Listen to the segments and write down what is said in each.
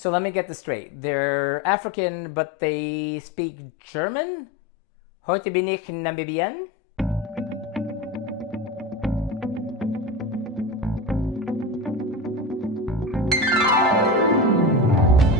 So let me get this straight. They're African, but they speak German? Heute bin ich Namibian?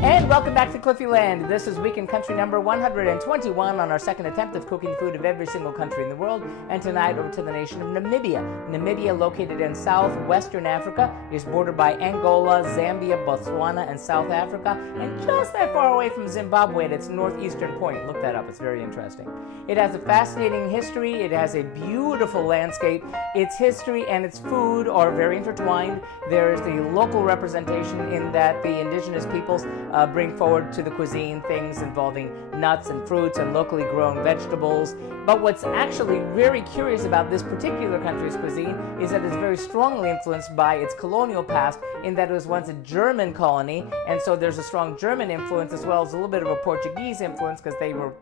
And welcome back to Cliffieland. This is Week in Country number 121 on our second attempt of cooking food of every single country in the world. And tonight over to the nation of Namibia. Namibia, located in southwestern Africa, is bordered by Angola, Zambia, Botswana, and South Africa, and just that far away from Zimbabwe at its northeastern point. Look that up, it's very interesting. It has a fascinating history, it has a beautiful landscape. Its history and its food are very intertwined. There is the local representation in that the indigenous peoples bring forward to the cuisine things involving nuts and fruits and locally grown vegetables. But what's actually very curious about this particular country's cuisine is that it's very strongly influenced by its colonial past, in that it was once a German colony, and so there's a strong German influence as well as a little bit of a Portuguese influence because they were,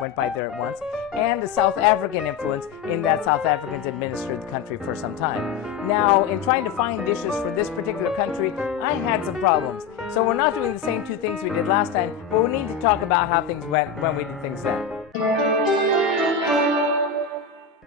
went by there at once, and a South African influence in that South Africans administered the country for some time. Now, in trying to find dishes for this particular country, I had some problems. So we're not doing the same two things we did last time, but we need to talk about how things went when we did things then.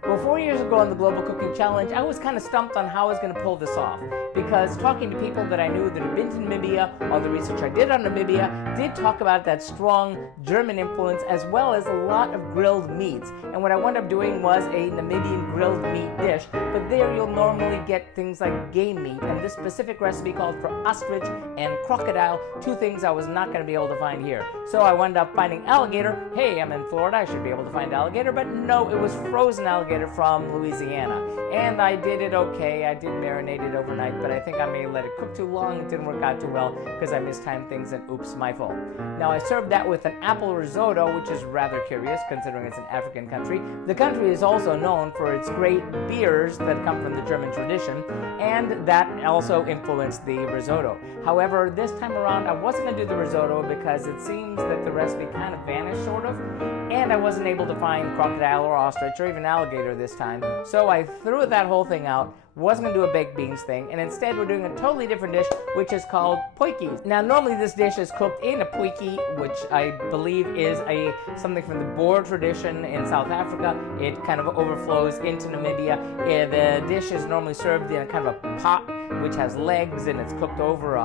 Well, 4 years ago on the Global Cooking Challenge, I was kind of stumped on how I was going to pull this off, because talking to people that I knew that had been to Namibia, all the research I did on Namibia, did talk about that strong German influence as well as a lot of grilled meats. And what I wound up doing was a Namibian grilled meat dish, but there you'll normally get things like game meat, and this specific recipe called for ostrich and crocodile, two things I was not going to be able to find here. So I wound up finding alligator. Hey, I'm in Florida, I should be able to find alligator, but no, it was frozen alligator from Louisiana. And I did it okay, I did marinate it overnight, but I think I may have let it cook too long. It didn't work out too well because I mistimed things, and oops, my fault. Now I served that with an apple risotto, which is rather curious considering it's an African country. The country is also known for its great beers that come from the German tradition, and that also influenced the risotto. However, this time around I wasn't going to do the risotto because it seems that the recipe kind of vanished sort of, and I wasn't able to find crocodile or ostrich or even alligator this time. So I threw that whole thing out. Wasn't going to do a baked beans thing, and instead we're doing a totally different dish, which is called potjie. Now, normally this dish is cooked in a potjie, which I believe is something from the Boer tradition in South Africa. It kind of overflows into Namibia. The dish is normally served in a kind of a pot, which has legs, and it's cooked over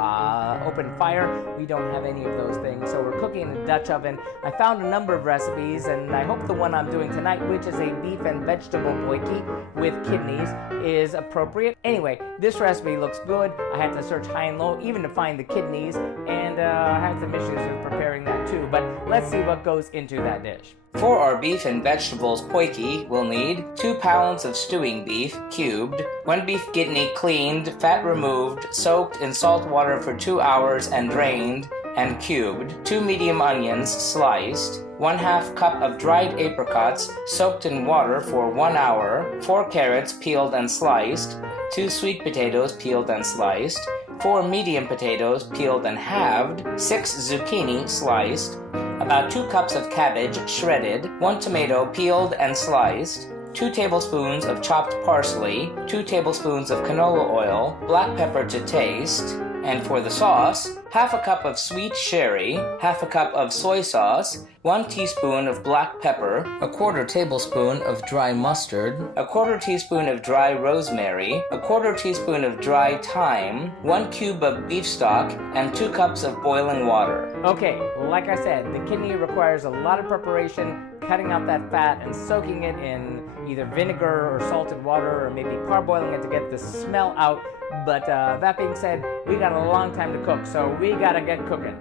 open fire. We don't have any of those things, so we're cooking in a Dutch oven. I found a number of recipes, and I hope the one I'm doing tonight, which is a beef and vegetable potjie with kidneys, is appropriate. Anyway, this recipe looks good. I had to search high and low even to find the kidneys, and I had some issues with preparing that too, but let's see what goes into that dish. For our beef and vegetables potjie, we'll need 2 pounds of stewing beef, cubed, 1 beef kidney cleaned, fat removed, soaked in salt water for 2 hours and drained and cubed, 2 medium onions sliced, 1/2 cup of dried apricots soaked in water for 1 hour, 4 carrots peeled and sliced, 2 sweet potatoes peeled and sliced, 4 medium potatoes peeled and halved, 6 zucchini sliced, about 2 cups of cabbage shredded, 1 tomato peeled and sliced, 2 tablespoons of chopped parsley, 2 tablespoons of canola oil, black pepper to taste, and for the sauce, 1/2 cup of sweet sherry, 1/2 cup of soy sauce, 1 teaspoon of black pepper, 1/4 tablespoon of dry mustard, 1/4 teaspoon of dry rosemary, 1/4 teaspoon of dry thyme, 1 cube of beef stock, and 2 cups of boiling water. Okay, like I said, the kidney requires a lot of preparation, cutting out that fat and soaking it in either vinegar or salted water, or maybe parboiling it to get the smell out. But that being said, we got a long time to cook, so we gotta get cooking.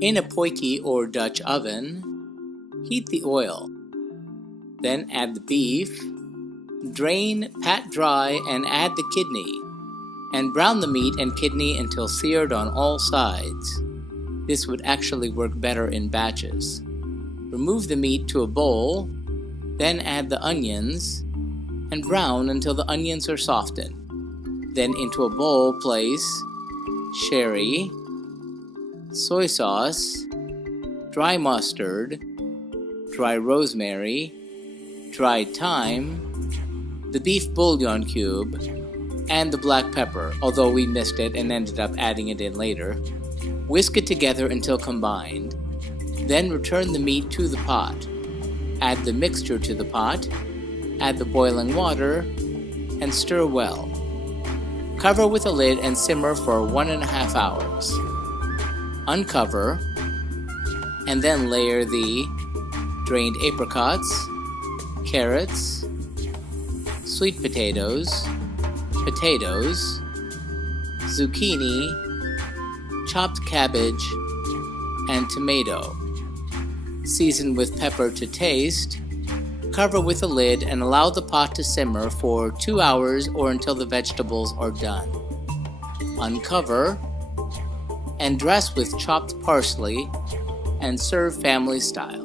In a potjie or Dutch oven, heat the oil. Then add the beef, drain, pat dry, and add the kidney, and brown the meat and kidney until seared on all sides. This would actually work better in batches. Remove the meat to a bowl, then add the onions, and brown until the onions are softened. Then into a bowl place sherry, soy sauce, dry mustard, dry rosemary, dried thyme, the beef bouillon cube, and the black pepper, although we missed it and ended up adding it in later. Whisk it together until combined. Then return the meat to the pot. Add the mixture to the pot. Add the boiling water and stir well. Cover with a lid and simmer for 1.5 hours. Uncover and then layer the drained apricots, carrots, sweet potatoes, zucchini, chopped cabbage, and tomato. Season with pepper to taste. Cover with a lid and allow the pot to simmer for 2 hours or until the vegetables are done. Uncover and dress with chopped parsley and serve family style.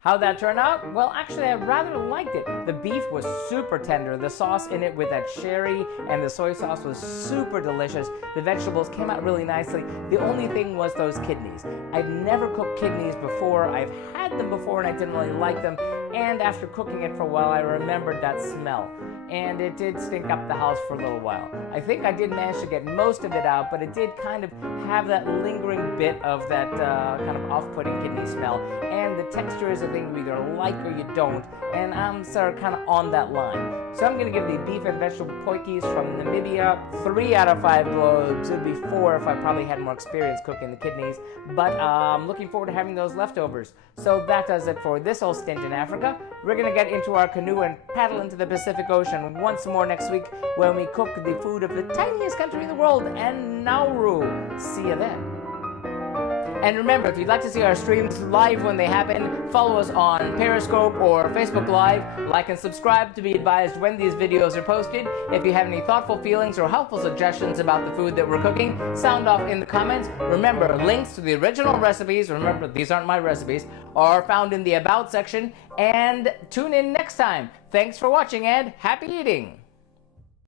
How'd that turn out? Well, actually, I rather liked it. The beef was super tender. The sauce in it with that sherry and the soy sauce was super delicious. The vegetables came out really nicely. The only thing was those kidneys. I'd never cooked kidneys before. I've had them before and I didn't really like them. And after cooking it for a while, I remembered that smell. And it did stink up the house for a little while. I think I did manage to get most of it out, but it did kind of have that lingering bit of that kind of off-putting kidney smell. And the texture is a thing you either like or you don't, and I'm sort of kind of on that line. So I'm going to give the beef and vegetable potjies from Namibia 3 out of 5 globes. It would be 4 if I probably had more experience cooking the kidneys, but I'm looking forward to having those leftovers. So that does it for this whole stint in Africa. We're going to get into our canoe and paddle into the Pacific Ocean once more next week when we cook the food of the tiniest country in the world, and Nauru. See you then. And remember, if you'd like to see our streams live when they happen, follow us on Periscope or Facebook Live. Like and subscribe to be advised when these videos are posted. If you have any thoughtful feelings or helpful suggestions about the food that we're cooking, sound off in the comments. Remember, links to the original recipes, remember these aren't my recipes, are found in the About section. And tune in next time. Thanks for watching and happy eating!